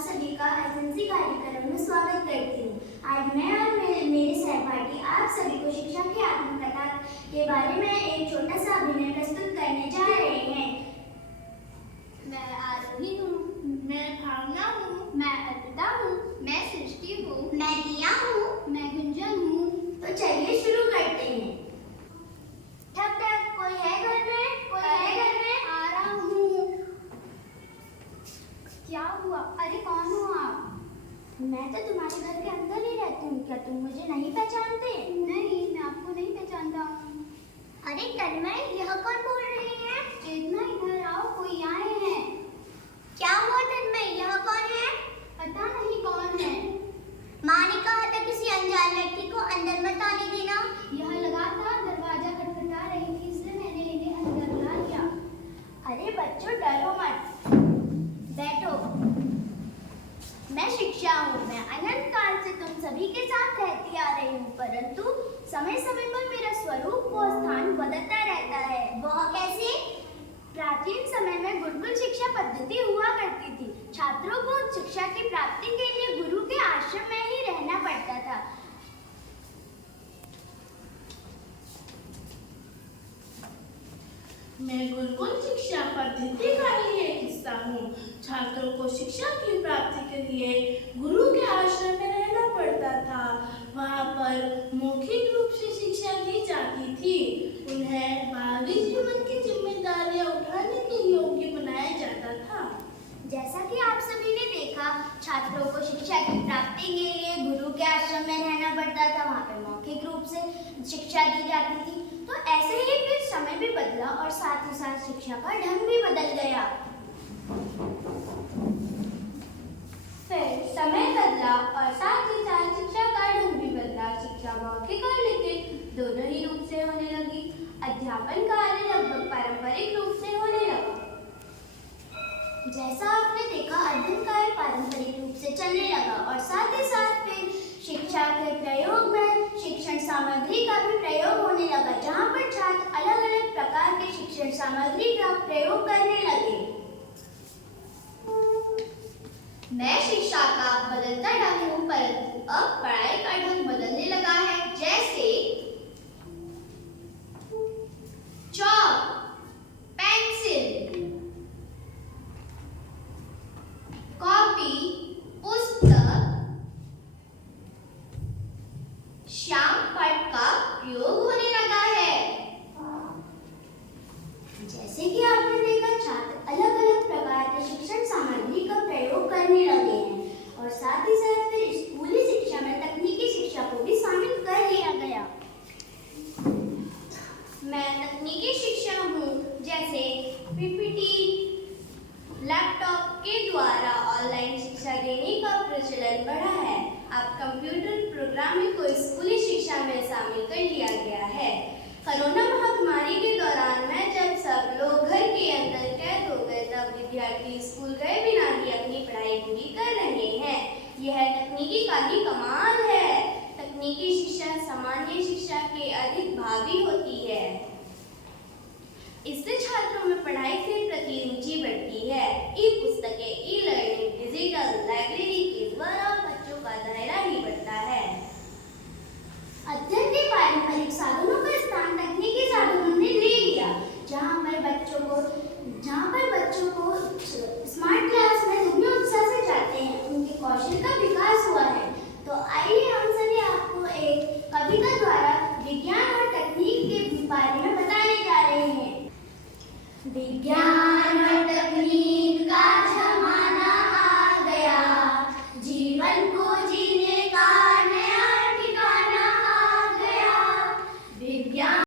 सभी का एसएससी कार्यक्रम में स्वागत करती हूँ। आज मैं और मेरे सहपाठी आप सभी को शिक्षा की आत्मकथा के बारे में एक छोटा सा अभिनय प्रस्तुत करने जा रहे हैं। मैं आरोही हूँ। मैं भावना हूँ। मैं अर्पिता हूँ। मैं सृष्टि हूँ। मैं दिया हूँ। मैं गुंजन हूँ। तो चलिए शुरू करते हैं। ठक ठक, कोई है घर में? कोई है घर में? आ रहा हूँ। क्या हुआ? अरे कौन हो आप? मैं तो तुम्हारे घर के अंदर ही रहती हूँ। क्या तुम मुझे नहीं पहचानते? नहीं, मैं आपको नहीं पहचानता हूँ। अरे तन्मय, यह कौन बोल रही है? चेतना, इधर आओ, कोई आए हैं। क्या हुआ तन्मय, यह कौन है? पता नहीं कौन है। माँ ने कहा था किसी अनजान व्यक्ति को अंदर मत आने देना। यह लगा था दरवाजा खटखटा रही थी, इसलिए मैंने इन्हें अंदर बुला लिया। अरे बच्चों, डरो मत, बैठो। मैं शिक्षा हूँ। मैं अनंत काल से तुम सभी के साथ रहती आ रही हूँ, परंतु समय समय पर मेरा स्वरूप व स्थान बदलता रहता है। वह कैसे? प्राचीन समय में गुरुकुल शिक्षा पद्धति हुआ करती थी। छात्रों को शिक्षा की प्राप्ति के लिए गुरु के आश्रम में ही रहना पड़ता था। मैं गुरुकुल शिक्षा पद्धति का ही एक हिस्सा हूँ। छात्रों को शिक्षा की प्राप्ति के लिए गुरु के आश्रम में रहना पड़ता था। वहाँ पर मौखिक रूप से शिक्षा दी जाती थी। उन्हें बाहरी जीवन की जिम्मेदारियां उठाने के योग्य बनाया जाता था। जैसा कि आप सभी ने देखा, छात्रों को शिक्षा की प्राप्ति के लिए गुरु के आश्रम में रहना पड़ता था। वहाँ पर मौखिक रूप से शिक्षा दी जाती थी। तो ऐसे ही फिर समय भी बदला और साथ ही साथ शिक्षा का ढंग भी बदल गया। फिर समय बदला और साथ ही साथ शिक्षा का ढंग भी बदला। शिक्षा मौखिक और लिखित दोनों ही रूप से होने लगी। अध्यापन कार्य लगभग पारंपरिक रूप से होने लगा। जैसा आपने देखा, अध्ययन कार्य पारंपरिक रूप से चलने लगा और साथ ही साथ फिर शिक्षा के प्रयोग में शिक्षण सामग्री का भी प्रयोग होने लगा, जहाँ पर छात्र अलग अलग प्रकार के शिक्षण सामग्री का प्रयोग करने लगे। मैं शिक्षा का बदलता ढंग हूँ, परंतु अब पढ़ाई का ढंग बदलने लगा है। जैसे चॉक, पेंसिल, कॉपी, पुस्तक, श्याम पट्ट का प्रयोग होने लगा है। जैसे कि आपने देखा, छात्र अलग अलग प्रकार के शिक्षण सामग्री का प्रयोग करने लगे हैं और साथ ही साथ फिर स्कूली शिक्षा में तकनीकी शिक्षा को भी शामिल कर लिया गया। मैं तकनीकी शिक्षा हूँ, जैसे पीपीटी, लैपटॉप के द्वारा ऑनलाइन शिक्षा देने का प्रचलन बढ़ा है। अब कंप्यूटर प्रोग्रामिंग को स्कूली शिक्षा में शामिल कर लिया गया है। कोरोना महामारी के दौरान में जब सब लोग घर के अंदर कैद हो गए, तब विद्यार्थी स्कूल गए बिना ही अपनी पढ़ाई पूरी कर रहे हैं। यह तकनीकी का ही कमाल है। तकनीकी शिक्षा सामान्य शिक्षा के अधिक भावी होती है। इससे छात्रों में पढ़ाई के प्रति रुचि बढ़ती है। ई पुस्तकें, ई लर्निंग, डिजिटल लाइब्रेरी के द्वारा बच्चों का दायरा ही बढ़ता है। अध्ययन के पारंपरिक साधनों का स्थान तकनीकी साधनों ने ले लिया, जहाँ पर बच्चों को स्मार्ट क्लास में दुनिया उत्साह से जाते हैं, उनके कौशल का विकास हुआ है। तो आइए हम सभी आपको एक कविता द्वारा विज्ञान और तकनीक के बारे में बताने जा रहे हैं। विज्ञान